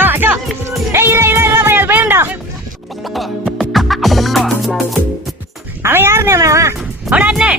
அச்சா அச்சா ஏய் இரு இரு இரு பையன் பையன்டா அவன் யாருன்னு அவன் அவனாட்னே